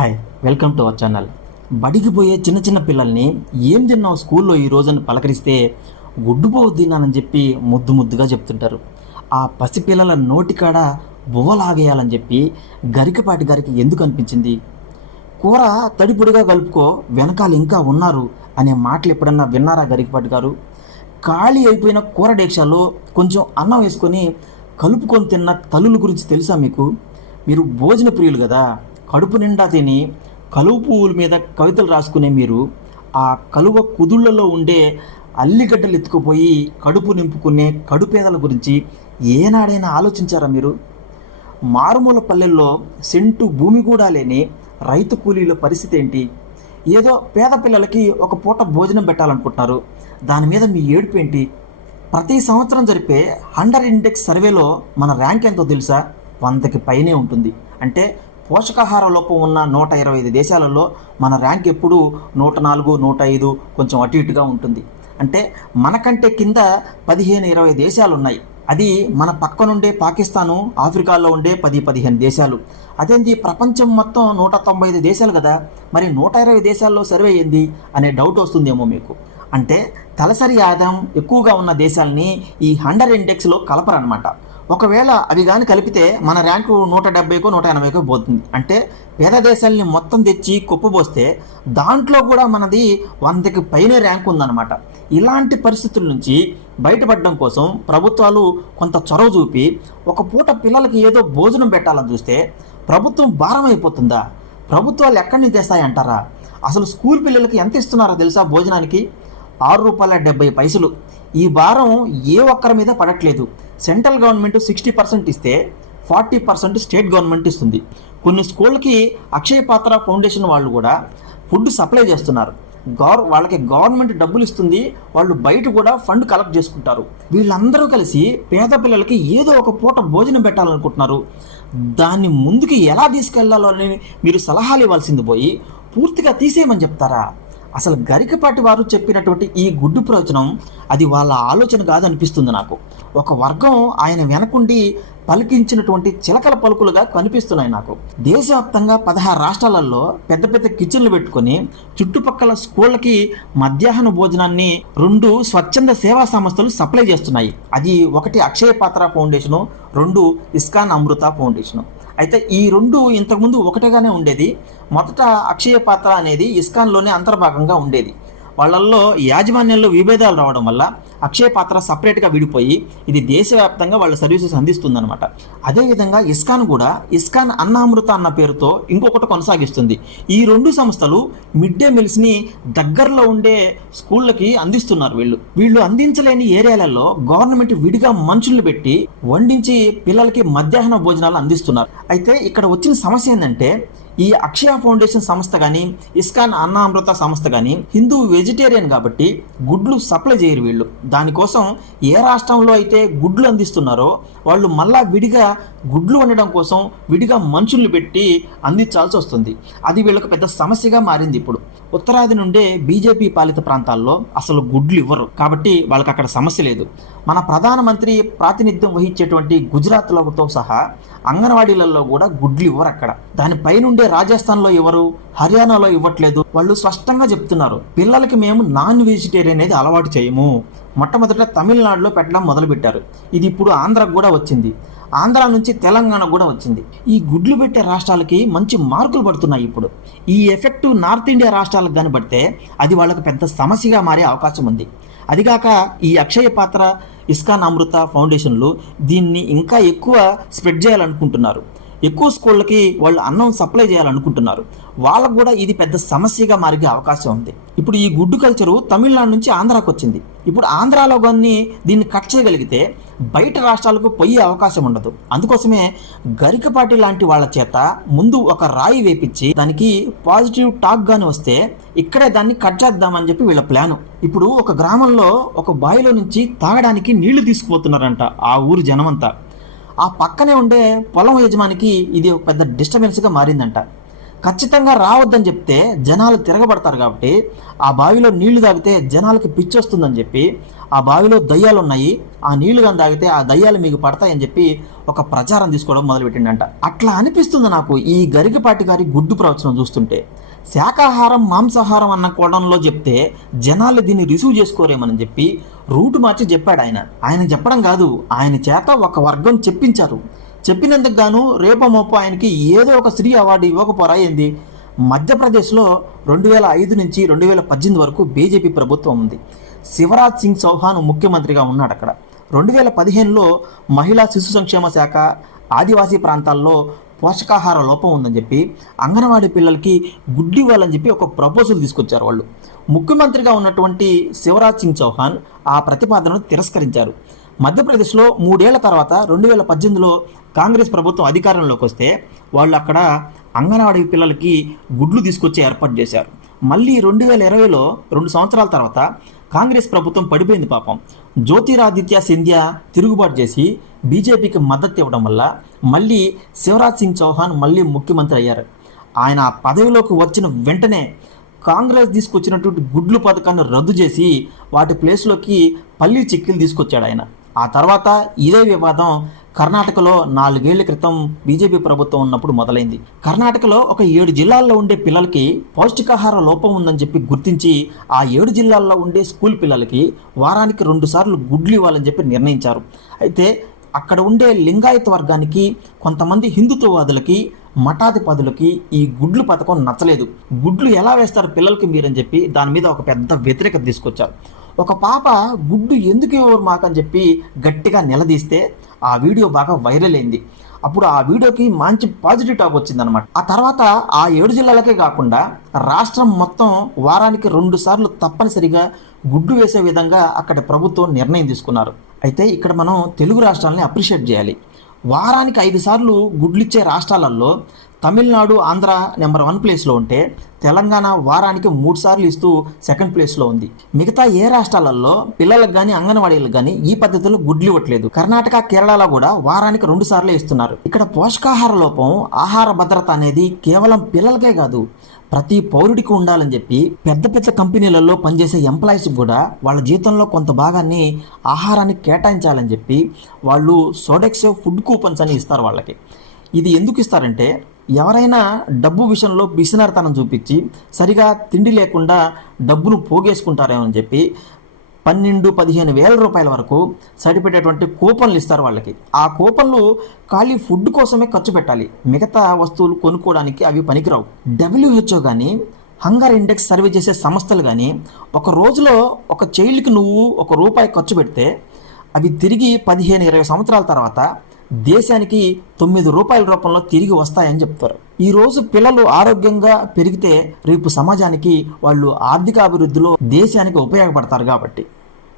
Hi, welcome to our channel. బడికి పోయే చిన్న చిన్న పిల్లల్ని ఏం తిన్నావు స్కూల్లో ఈ రోజుని పలకరిస్తే గుడ్డుపోవు తిన్నానని చెప్పి ముద్దు ముద్దుగా చెప్తుంటారు. ఆ పసిపిల్లల నోటికాడ బువ్వలాగేయాలని చెప్పి గరికపాటి గారికి ఎందుకు అనిపించింది? కూర తడిపొడిగా కలుపుకో, వెనకాల ఇంకా ఉన్నారు అనే మాటలు ఎప్పుడన్నా విన్నారా గరికపాటి గారు? ఖాళీ అయిపోయిన కూర డేక్షాలో కొంచెం అన్నం వేసుకొని కలుపుకొని తిన్న తల్లుల గురించి తెలుసా మీకు? మీరు భోజన ప్రియులు కదా, కడుపు నిండా తిని కలువ పువ్వుల మీద కవితలు రాసుకునే మీరు ఆ కలువ కుదుళ్లలో ఉండే అల్లిగడ్డలు ఎత్తుకుపోయి కడుపు నింపుకునే కడుపేదల గురించి ఏనాడైనా ఆలోచించారా మీరు? మారుమూల పల్లెల్లో సెంటు భూమి కూడా లేని రైతు కూలీల పరిస్థితి ఏంటి? ఏదో పేద పిల్లలకి ఒక పూట భోజనం పెట్టాలనుకుంటున్నారు, దాని మీద మీ ఏడుపు ఏంటి? ప్రతి సంవత్సరం జరిపే హండర్ ఇండెక్స్ సర్వేలో మన ర్యాంక్ ఎంతో తెలుసా? 100కి పైనే ఉంటుంది. అంటే పోషకాహార లోపం ఉన్న 125 దేశాలలో మన ర్యాంక్ ఎప్పుడు 104, 105 కొంచెం అటు ఇటుగా ఉంటుంది. అంటే మనకంటే కింద 15-20 దేశాలు ఉన్నాయి. అది మన పక్కనుండే పాకిస్తాను, ఆఫ్రికాలో ఉండే 10-15 దేశాలు. అదేంటి ప్రపంచం మొత్తం 195 దేశాలు కదా, మరి 120 దేశాల్లో సర్వే అయింది అనే డౌట్ వస్తుందేమో మీకు. అంటే తలసరి ఆదాయం ఎక్కువగా ఉన్న దేశాలని ఈ హండర్ ఇండెక్స్లో కలపరనమాట. ఒకవేళ అవి కానీ కలిపితే మన ర్యాంకు 170కో 180కో పోతుంది. అంటే పేద దేశాలని మొత్తం తెచ్చి కుప్పబోస్తే దాంట్లో కూడా మనది 100కి పైనే ర్యాంక్ ఉందన్నమాట. ఇలాంటి పరిస్థితుల నుంచి బయటపడడం కోసం ప్రభుత్వాలు కొంత చొరవ చూపి ఒక పూట పిల్లలకి ఏదో భోజనం పెట్టాలని చూస్తే ప్రభుత్వం భారం అయిపోతుందా? ప్రభుత్వాలు ఎక్కడి నుంచి తెస్తాయంటారా? అసలు స్కూల్ పిల్లలకి ఎంత ఇస్తున్నారో తెలుసా భోజనానికి? ₹6.70. ఈ భారం ఏ ఒక్కరి మీద పడట్లేదు. సెంట్రల్ గవర్నమెంట్ 60% ఇస్తే 40% స్టేట్ గవర్నమెంట్ ఇస్తుంది. కొన్ని స్కూళ్ళకి అక్షయ పాత్ర ఫౌండేషన్ వాళ్ళు కూడా ఫుడ్ సప్లై చేస్తున్నారు. వాళ్ళకి గవర్నమెంట్ డబ్బులు ఇస్తుంది, వాళ్ళు బయట కూడా ఫండ్ కలెక్ట్ చేసుకుంటారు. వీళ్ళందరూ కలిసి పేద పిల్లలకి ఏదో ఒక పూట భోజనం పెట్టాలనుకుంటున్నారు. దాన్ని ముందుకు ఎలా తీసుకెళ్లాలో అని మీరు సలహాలు ఇవ్వాల్సింది పోయి పూర్తిగా తీసేయమని చెప్తారా? అసలు గరికపాటి వారు చెప్పినటువంటి ఈ గుడ్డు ప్రవచనం అది వాళ్ళ ఆలోచన కాదనిపిస్తుంది నాకు. ఒక వర్గం ఆయన వెనకుండి పలికించినటువంటి చిలకల పలుకులుగా కనిపిస్తున్నాయి నాకు. దేశవ్యాప్తంగా 16 రాష్ట్రాలలో పెద్ద పెద్ద కిచెన్లు పెట్టుకొని చుట్టుపక్కల స్కూళ్ళకి మధ్యాహ్న భోజనాన్ని 2 స్వచ్ఛంద సేవా సంస్థలు సప్లై చేస్తున్నాయి. అది ఒకటి అక్షయ పాత్ర ఫౌండేషను, 2 ఇస్కాన్ అమృత ఫౌండేషను. అయితే ఈ 2 ఇంతకుముందు ఒకటిగానే ఉండేది. మొదట అక్షయ పాత్ర అనేది ఇస్కాన్లోనే అంతర్భాగంగా ఉండేది. వాళ్ళల్లో యాజమాన్యంలో విభేదాలు రావడం వల్ల అక్షయ పాత్ర సపరేట్గా విడిపోయి ఇది దేశవ్యాప్తంగా వాళ్ళ సర్వీసెస్ అందిస్తుందన్నమాట. అదేవిధంగా ఇస్కాన్ కూడా ఇస్కాన్ అన్నామృత అన్న పేరుతో ఇంకొకటి కొనసాగిస్తుంది. ఈ 2 సంస్థలు మిడ్ డే మీల్స్ని దగ్గరలో ఉండే స్కూళ్ళకి అందిస్తున్నారు. వీళ్ళు అందించలేని ఏరియాలలో గవర్నమెంట్ విడిగా మనుషులు పెట్టి వండించి పిల్లలకి మధ్యాహ్న భోజనాలు అందిస్తున్నారు. అయితే ఇక్కడ వచ్చిన సమస్య ఏంటంటే ఈ అక్షయ ఫౌండేషన్ సంస్థ కానీ ఇస్కాన్ అన్నామృత సంస్థ కానీ హిందూ వెజిటేరియన్ కాబట్టి గుడ్లు సప్లై చేయరు వీళ్ళు. దానికోసం ఏ రాష్ట్రంలో అయితే గుడ్లు అందిస్తున్నారో వాళ్ళు మళ్ళా విడిగా గుడ్లు వండడం కోసం విడిగా మనుషుల్ని పెట్టి అందించాల్సి వస్తుంది. అది వీళ్ళకు పెద్ద సమస్యగా మారింది. ఇప్పుడు ఉత్తరాది నుండే బీజేపీ పాలిత ప్రాంతాల్లో అసలు గుడ్లు ఇవ్వరు కాబట్టి వాళ్ళకి అక్కడ సమస్య లేదు. మన ప్రధానమంత్రి ప్రాతినిధ్యం వహించేటువంటి గుజరాత్లతో సహా అంగన్వాడీలలో కూడా గుడ్లు ఇవ్వరు అక్కడ. దానిపైనుండే రాజస్థాన్లో ఇవ్వరు, హర్యానాలో ఇవ్వట్లేదు. వాళ్ళు స్పష్టంగా చెప్తున్నారు, పిల్లలకి మేము నాన్ వెజిటేరియన్ అనేది అలవాటు చేయము. మొట్టమొదట తమిళనాడులో పెట్టడం మొదలుపెట్టారు. ఇది ఇప్పుడు ఆంధ్రాకు కూడా వచ్చింది. ఆంధ్ర నుంచి తెలంగాణ కూడా వచ్చింది. ఈ గుడ్లు పెట్టే రాష్ట్రాలకి మంచి మార్కులు పడుతున్నాయి. ఇప్పుడు ఈ ఎఫెక్ట్ నార్త్ ఇండియా రాష్ట్రాలకు కానీ పడితే అది వాళ్ళకి పెద్ద సమస్యగా మారే అవకాశం ఉంది. అదిగాక ఈ అక్షయ పాత్ర, ఇస్కాన్ అమృత ఫౌండేషన్లు దీన్ని ఇంకా ఎక్కువ స్ప్రెడ్ చేయాలనుకుంటున్నారు. ఎక్కువ స్కూళ్ళకి వాళ్ళు అన్నం సప్లై చేయాలనుకుంటున్నారు. వాళ్ళకు కూడా ఇది పెద్ద సమస్యగా మారే అవకాశం ఉంది. ఇప్పుడు ఈ గుడ్డు కల్చరు తమిళనాడు నుంచి ఆంధ్రాకు వచ్చింది. ఇప్పుడు ఆంధ్రాలో కానీ దీన్ని కట్ చేయగలిగితే బయట రాష్ట్రాలకు పోయే అవకాశం ఉండదు. అందుకోసమే గరికపాటి లాంటి వాళ్ళ చేత ముందు ఒక రాయి వేపించి దానికి పాజిటివ్ టాక్ గాని వస్తే ఇక్కడే దాన్ని కట్ చేద్దామని చెప్పి వీళ్ళ ప్లాను. ఇప్పుడు ఒక గ్రామంలో ఒక బావిలో నుంచి తాగడానికి నీళ్లు తీసుకుపోతున్నారంట ఆ ఊరు జనమంతా. ఆ పక్కనే ఉండే పొలం యజమానికి ఇది ఒక పెద్ద డిస్టర్బెన్స్గా మారిందంట. ఖచ్చితంగా రావద్దని చెప్తే జనాలు తిరగబడతారు కాబట్టి ఆ బావిలో నీళ్లు తాగితే జనాలకి పిచ్చి వస్తుందని చెప్పి ఆ బావిలో దయ్యాలు ఉన్నాయి, ఆ నీళ్లు కానీ తాగితే ఆ దయ్యాలు మీకు పడతాయని చెప్పి ఒక ప్రచారం తీసుకోవడం మొదలుపెట్టిండంట. అట్లా అనిపిస్తుంది నాకు ఈ గరికపాటి గారి గుడ్డు ప్రవచనం చూస్తుంటే. శాకాహారం మాంసాహారం అన్న కోణంలో చెప్తే జనాలు దీన్ని రిసీవ్ చేసుకోరేమని చెప్పి రూటు మార్చి చెప్పాడు ఆయన. ఆయన చెప్పడం కాదు, ఆయన చేత ఒక వర్గం చెప్పించారు. చెప్పినందుకు గాను రేపో మొప్పో ఆయనకి ఏదో ఒక శ్రీ అవార్డు ఇవ్వకపోరా ఏంది? మధ్యప్రదేశ్లో 2005 నుంచి 2018 వరకు బీజేపీ ప్రభుత్వం ఉంది. శివరాజ్ సింగ్ చౌహాన్ ముఖ్యమంత్రిగా ఉన్నాడు అక్కడ. 2015లో మహిళా శిశు సంక్షేమ శాఖ ఆదివాసీ ప్రాంతాల్లో పోషకాహార లోపం ఉందని చెప్పి అంగన్వాడీ పిల్లలకి గుడ్డు ఇవ్వాలని చెప్పి ఒక ప్రపోజల్ తీసుకొచ్చారు వాళ్ళు. ముఖ్యమంత్రిగా ఉన్నటువంటి శివరాజ్ సింగ్ చౌహాన్ ఆ ప్రతిపాదనను తిరస్కరించారు. మధ్యప్రదేశ్లో 3 ఏళ్ల తర్వాత 2018లో కాంగ్రెస్ ప్రభుత్వం అధికారంలోకి వస్తే వాళ్ళు అక్కడ అంగన్వాడీ పిల్లలకి గుడ్లు తీసుకొచ్చి ఏర్పాటు చేశారు. మళ్ళీ 2020లో 2 సంవత్సరాల తర్వాత కాంగ్రెస్ ప్రభుత్వం పడిపోయింది పాపం. జ్యోతిరాదిత్య సింధియా తిరుగుబాటు చేసి బీజేపీకి మద్దతు ఇవ్వడం వల్ల మళ్ళీ శివరాజ్ సింగ్ చౌహాన్ మళ్ళీ ముఖ్యమంత్రి అయ్యారు. ఆయన పదవిలోకి వచ్చిన వెంటనే కాంగ్రెస్ తీసుకొచ్చినటువంటి గుడ్లు పథకాన్ని రద్దు చేసి వాటి ప్లేస్లోకి పల్లీ చిక్కీలు తీసుకొచ్చాడు ఆయన. ఆ తర్వాత ఇదే వివాదం కర్ణాటకలో 4 ఏళ్ల క్రితం బీజేపీ ప్రభుత్వం ఉన్నప్పుడు మొదలైంది. కర్ణాటకలో ఒక 7 జిల్లాల్లో ఉండే పిల్లలకి పౌష్టికాహార లోపం ఉందని చెప్పి గుర్తించి ఆ 7 జిల్లాల్లో ఉండే స్కూల్ పిల్లలకి వారానికి 2 సార్లు గుడ్లు ఇవ్వాలని చెప్పి నిర్ణయించారు. అయితే అక్కడ ఉండే లింగాయత వర్గానికి, కొంతమంది హిందుత్వవాదులకి, మఠాధిపతులకి ఈ గుడ్లు పథకం నచ్చలేదు. గుడ్లు ఎలా వేస్తారు పిల్లలకి మీరని చెప్పి దాని మీద ఒక పెద్ద వ్యతిరేకత తీసుకొచ్చారు. ఒక పాప గుడ్డు ఎందుకు ఇవ్వరు మాకని చెప్పి గట్టిగా నిలదీస్తే ఆ వీడియో బాగా వైరల్ అయింది. అప్పుడు ఆ వీడియోకి మంచి పాజిటివ్ టాక్ వచ్చిందనమాట. ఆ తర్వాత ఆ 7 జిల్లాలకే కాకుండా రాష్ట్రం మొత్తం వారానికి 2 సార్లు తప్పనిసరిగా గుడ్డు వేసే విధంగా అక్కడ ప్రభుత్వం నిర్ణయం తీసుకున్నారు. అయితే ఇక్కడ మనం తెలుగు రాష్ట్రాలని అప్రిషియేట్ చేయాలి. వారానికి 5 సార్లు గుడ్లు ఇచ్చే రాష్ట్రాలలో తమిళనాడు, ఆంధ్ర నెంబర్ 1 ప్లేస్లో ఉంటే తెలంగాణ వారానికి 3 సార్లు ఇస్తూ సెకండ్ ప్లేస్లో ఉంది. మిగతా ఏ రాష్ట్రాలలో పిల్లలకు కానీ అంగన్వాడీలకు కానీ ఈ పద్ధతిలో గుడ్లు ఇవ్వట్లేదు. కర్ణాటక, కేరళలో కూడా వారానికి 2 సార్లు ఇస్తున్నారు. ఇక్కడ పోషకాహార లోపం, ఆహార భద్రత అనేది కేవలం పిల్లలకే కాదు ప్రతి పౌరుడికి ఉండాలని చెప్పి పెద్ద పెద్ద కంపెనీలలో పనిచేసే ఎంప్లాయీస్ కూడా వాళ్ళ జీతంలో కొంత భాగాన్ని ఆహారానికి కేటాయించాలని చెప్పి వాళ్ళు సోడెక్సో ఫుడ్ కూపన్స్ అని ఇస్తారు వాళ్ళకి. ఇది ఎందుకు ఇస్తారంటే ఎవరైనా డబ్బు విషయంలో బిసినారితనం చూపించి సరిగా తిండి లేకుండా డబ్బును పోగేసుకుంటారేమో అని చెప్పి 12-15 వేల రూపాయల వరకు సరిపెట్టేటువంటి కూపన్లు ఇస్తారు వాళ్ళకి. ఆ కూపన్లు ఖాళీ ఫుడ్ కోసమే ఖర్చు పెట్టాలి, మిగతా వస్తువులు కొనుక్కోవడానికి అవి పనికిరావు. WHO కానీ, హంగర్ ఇండెక్స్ సర్వే చేసే సంస్థలు కానీ ఒక రోజులో ఒక చైల్డ్కి నువ్వు ₹1 ఖర్చు పెడితే అవి తిరిగి 15-20 సంవత్సరాల తర్వాత దేశానికి ₹9 రూపంలో తిరిగి వస్తాయని చెప్తారు. ఈరోజు పిల్లలు ఆరోగ్యంగా పెరిగితే రేపు సమాజానికి వాళ్ళు ఆర్థిక అభివృద్ధిలో దేశానికి ఉపయోగపడతారు కాబట్టి